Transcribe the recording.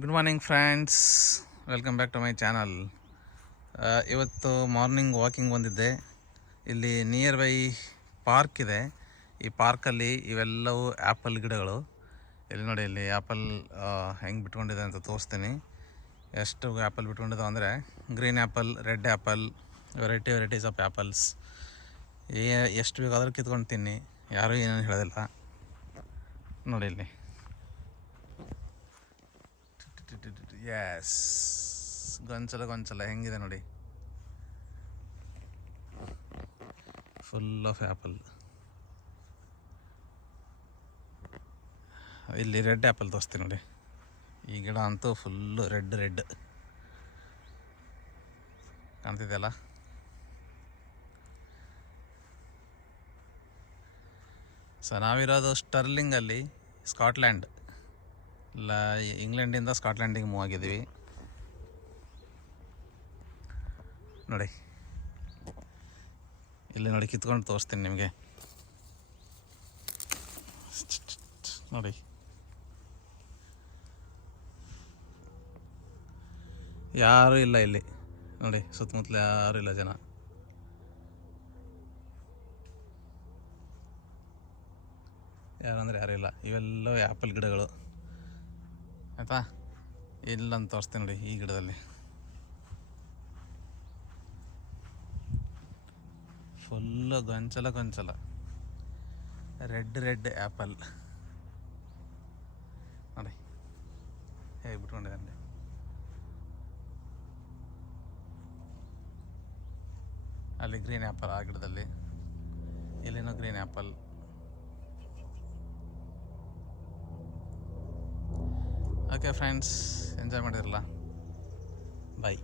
Good morning friends, welcome back to my channel. ಇವತ್ತು morning walking ಬಂದಿದ್ದೆ. ಇಲ್ಲಿ near by park ಇದೆ. ಈ ಪಾರ್ಕಲ್ಲಿ ಇವೆಲ್ಲವೂ ಆ್ಯಪಲ್ ಗಿಡಗಳು. ಇಲ್ಲಿ ನೋಡಿ, ಇಲ್ಲಿ ಆ್ಯಪಲ್ ಹೆಂಗೆ ಬಿಟ್ಕೊಂಡಿದೆ ಅಂತ ತೋರಿಸ್ತೀನಿ. ಎಷ್ಟು ಆ್ಯಪಲ್ ಬಿಟ್ಕೊಂಡಿದ್ದಾವೆ ಅಂದರೆ green apple, red apple, varieties of apples. ಎಷ್ಟು ಬೇಕಾದರೂ ಕಿತ್ಕೊಂಡು ತಿನ್ನಿ, ಯಾರೂ ಏನೇನು ಹೇಳೋದಿಲ್ಲ. ನೋಡಿ ಇಲ್ಲಿ, ಎಸ್, ಗೊಂಚಲ ಹೆಂಗಿದೆ ನೋಡಿ, ಫುಲ್ ಆಫ್ ಆ್ಯಪಲ್. ಇಲ್ಲಿ ರೆಡ್ ಆ್ಯಪಲ್ ತೋರಿಸ್ತೀನಿ ನೋಡಿ. ಈ ಗಿಡ ಅಂತೂ ಫುಲ್ಲು ರೆಡ್ ಕಾಣ್ತಿದೆಯಲ್ಲ. ಸೊ ನಾವಿರೋದು ಸ್ಟರ್ಲಿಂಗಲ್ಲಿ, ಸ್ಕಾಟ್ಲ್ಯಾಂಡ್. ಇಲ್ಲ, ಇಂಗ್ಲೆಂಡಿಂದ ಸ್ಕಾಟ್ಲ್ಯಾಂಡಿಗೆ ಮೂವ್ ಆಗಿದ್ದೀವಿ ನೋಡಿ. ಇಲ್ಲಿ ನೋಡಿ, ಕಿತ್ಕೊಂಡು ತೋರಿಸ್ತೀನಿ ನಿಮಗೆ ನೋಡಿ. ಯಾರೂ ಇಲ್ಲ ಇಲ್ಲಿ ನೋಡಿ, ಸುತ್ತಮುತ್ತಲು ಯಾರೂ ಇಲ್ಲ ಜನ. ಯಾರಂದರೆ ಯಾರೂ ಇಲ್ಲ. ಇವೆಲ್ಲ ಆ್ಯಪಲ್ ಗಿಡಗಳು ಆಯಿತಾ. ಇಲ್ಲಂತ ತೋರಿಸ್ತೀನಿ ನೋಡಿ, ಈ ಗಿಡದಲ್ಲಿ ಫುಲ್ಲು ಗೊಂಚಲ ರೆಡ್ ಆ್ಯಪಲ್ ನೋಡಿ ಹೇಗೆ ಬಿಟ್ಕೊಂಡಿದ್ದಾನೆ. ಅಲ್ಲಿ ಗ್ರೀನ್ ಆ್ಯಪಲ್, ಆ ಗಿಡದಲ್ಲಿ ಇಲ್ಲಿನೂ green apple. Okay friends, enjoy ಮಾಡಿರಲ್ಲ, ಬಾಯ್.